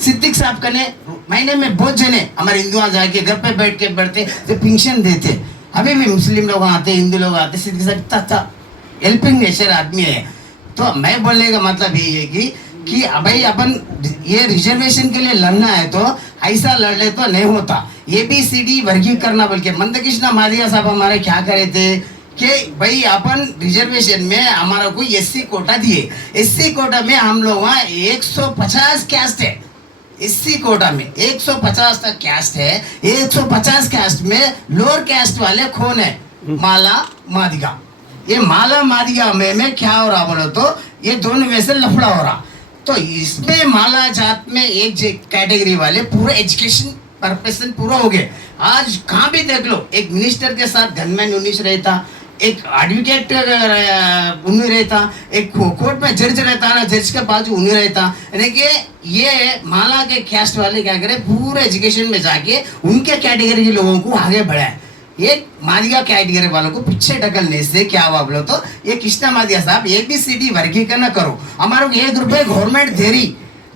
सिद्दीक साहब कने महीने में बहुत जने हमारे हिंदुआ जाके घर पे बैठ के बैठते तो पेंशन देते। अभी भी मुस्लिम लोग आते, हिंदू लोग आते, सिद्दीक साहब इतना हेल्पिंग नेचर आदमी है। तो मैं बोलने का मतलब यही है कि भाई अपन ये रिजर्वेशन के लिए लड़ना है तो ऐसा लड़ ले तो नहीं होता। ABCD वर्गीकरण करना बोल के मंदकृष्ण मादिया साहब हमारे क्या करे थे कि भाई अपन रिजर्वेशन में हमारा को SC कोटा दिए। SC कोटा में हम लोग वहाँ 150 कैस्ट है। SC कोटा में 150 तक कैस्ट है। 150 कैस्ट में लोअर कैस्ट वाले कौन है? माला मादिगा। ये माला मादिगा में क्या हो रहा बोलो तो ये दोनों में से लफड़ा हो रहा। तो इसमें माला जात में एक कैटेगरी वाले पूरे एजुकेशन परफेक्शन पूरा हो गए। आज कहाँ भी देख लो, एक मिनिस्टर के साथ गनमैन 19 रहता, एक एडवोकेट 19 रहता, एक कोर्ट में जज रहता ना, जज के बाजू 19 रहता। यानी कि ये माला के कैस्ट वाले क्या करे, पूरे एजुकेशन में जाके उनके कैटेगरी के लोगों को आगे बढ़ाए। एक मादिगा कैटेगरी वालों को पीछे ढकलने से क्या हुआ बोलो तो ये कृष्णा मादिया साहब ABCD वर्गीकरण करो, हमारे को 1 रुपये गवर्नमेंट दे रही,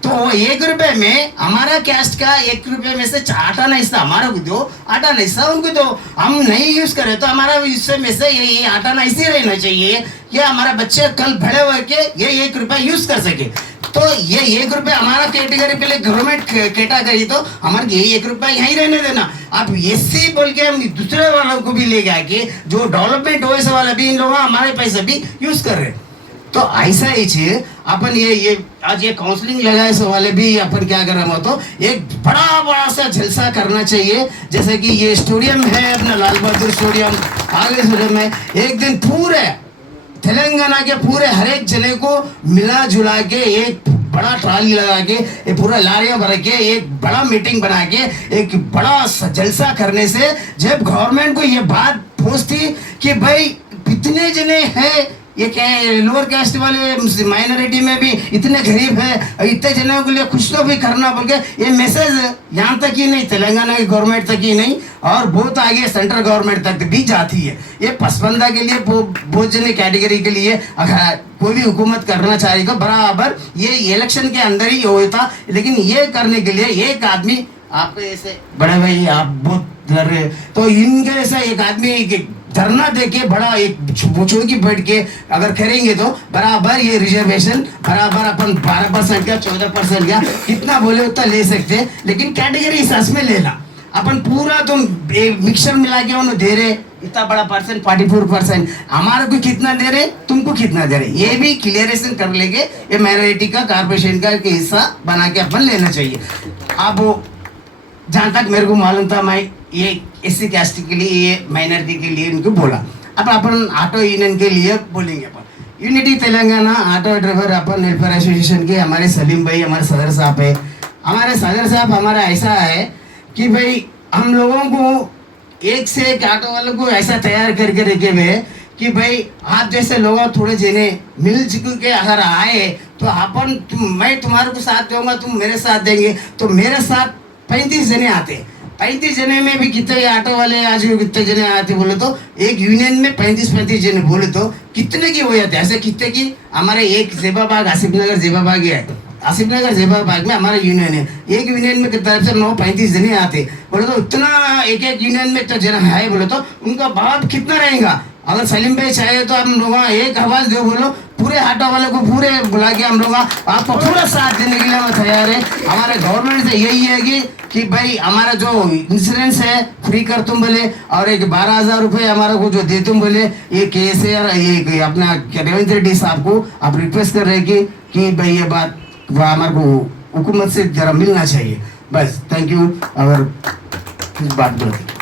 तो 1 रुपये में हमारा कैस्ट का 1 रुपये में से 8 आना हिस्सा हमारा को दो, 8 आना हिस्सा उनको दो। हम नहीं यूज करें तो हमारा हिस्से में से ये 8 आना इसी रहना चाहिए कि हमारा बच्चे कल बड़े हो के ये 1 रुपया यूज कर सके। तो ये 1 रुपया हमारा कैटेगरी के लिए गवर्नमेंट कैटेगरी, तो हमारे ये 1 रुपया यहीं रहने देना। आप SC बोल के हम दूसरे वालों को भी ले गया कि जो डेवलपमेंट OS वाला भी इन लोगों हमारे पैसे भी यूज कर रहे। तो ऐसा ही चीज अपन ये आज ये काउंसलिंग लगाए से वाले भी अपन क्या कर रहे हो तो एक बड़ा सा जलसा करना चाहिए। जैसे कि ये स्टेडियम है अपना लाल बहादुर स्टेडियम, आगे स्टेडियम में एक दिन पूरे तेलंगाना के पूरे हर एक जने को मिला जुला के एक बड़ा ट्राली लगा के ये पूरा लारियां भर के एक बड़ा मीटिंग बना के एक बड़ा जलसा करने से जब गवर्नमेंट को ये बात पहुंचती कि भाई कितने जने हैं, ये क्या लोअर कास्ट वाले माइनॉरिटी में भी इतने गरीब है, इतने जनों के लिए कुछ तो भी करना बोल के ये मैसेज यहाँ तक ही नहीं, तेलंगाना की गवर्नमेंट तक ही नहीं और बहुत आगे सेंट्रल गवर्नमेंट तक भी जाती है। ये पसबंदा के लिए बहुत जने कैटेगरी के लिए अगर कोई भी हुकूमत करना चाहेगा बराबर ये इलेक्शन के अंदर ही होता, लेकिन ये करने के लिए एक आदमी आप ऐसे बड़े भाई आप बहुत लड़ रहे तो इनके ऐसा एक आदमी धरना देके बड़ा एक चौकी बैठ के अगर करेंगे तो बराबर ये रिजर्वेशन बराबर अपन 12% का 14% का कितना बोले उतना ले सकते हैं, लेकिन कैटेगरी हिसाब में लेना। अपन पूरा तुम मिक्सर मिला के उन्हें दे रहे इतना बड़ा परसेंट 44%, हमारे को कितना दे रहे तुमको कितना दे रहे, ये भी क्लियरेशन कर लेंगे। ये माइनॉरिटी का कारपोरेशन का हिस्सा बना के अपन लेना चाहिए। अब जहाँ तक मेरे को मालूम था मैं ये SC कास्ट के लिए ये माइनॉरिटी के लिए इनको बोला। अब अपन ऑटो यूनियन के लिए बोलेंगे। अपन यूनिटी तेलंगाना ऑटो ड्राइवर अपन वेलफेयर एसोसिएशन के हमारे सलीम भाई हमारे सदर साहब है। हमारे सदर साहब हमारा ऐसा है कि भाई हम लोगों को एक से एक ऑटो वालों को ऐसा तैयार करके रखे हुए कि भाई आप जैसे लोग थोड़े जने मिलजुल के अगर आए तो अपन मैं तुम्हारे को साथ दूंगा, तुम मेरे साथ देंगे, तो मेरे साथ 35 जने आते। 35 जने में भी कितने ऑटो वाले आज कितने जने आते बोले तो एक यूनियन में 35 जने बोले तो कितने की हो जाते ऐसे कितने की। हमारे एक जेबाबाग आसिफ नगर जेबाबाग है, आसिफ नगर जेबाबाग में हमारा यूनियन है, एक यूनियन में तरफ से 35 जने आते बोले तो इतना एक यूनियन में तो जन है बोले तो उनका भाव कितना रहेगा। अगर सलीम भाई चाहे तो हम लोग एक आवाज दो बोलो पूरे ऑटो वाले को पूरे बुला के हम लोग आपको पूरा साथ देने के लिए हम तैयार है। हमारे गवर्नमेंट से यही है कि भाई हमारा जो इंश्योरेंस है फ्री कर तुम बोले और एक 12,000 रुपये हमारा को जो दे तुम बोले, ये केस है ये अपना रेवंत रेड्डी साहब को आप रिक्वेस्ट कर रहे कि भाई ये बात हमारे को हुकूमत से जरा मिलना चाहिए। बस थैंक यू और बात बोलते